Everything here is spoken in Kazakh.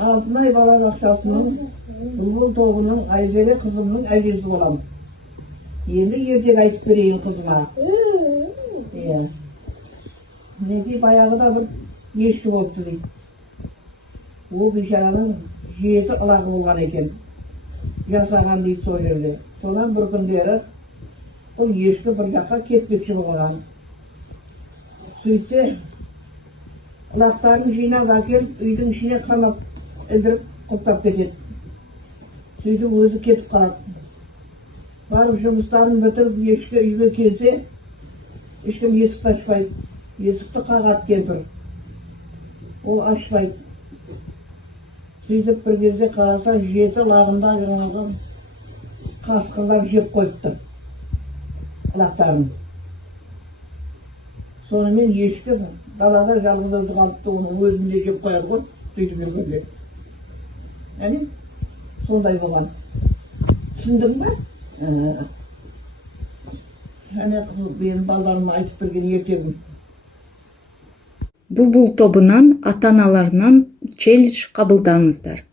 Altınay bala bakçasının Bulbul Toğu'nun Ayzeli kızımın evlisi olam. Енді ертең айтып берейін қызыңа. Неге баяғыда бір ешкі болыпты дейді. Ол бейшараның 7 ылағы болған екен. Жасаған дейді сол жерде. Содан бір күндері ол ешкі бір жаққа кетпекші болған. Сөйтсе, ылақтарын жинап әкеліп, үйдің ішіне қамап, ілдіріп құптап кетеді. Сөйтіп өзі кетіп қалады. Барып жұмыстарын бітіріп, ешкі үйге келсе, ешкім есікті ашпайды. Есікті қағады кемпір. Ол ашпайды. Сөйтіп бір кезде қараса, 7 лағында жаңағы қасқырлар жеп қойыпты лақтарын. Сонымен ешкі далада жалғыз өзі қалыпты, оның өзінде жеп қояды ғой, сөйтіп жүргенде. Яғни сондай болған. Түсіндің бе? Және менің балаларыма айтып берген ертегім. Bulbul тобынан ата-аналарынан челлендж қабылдаңыздар.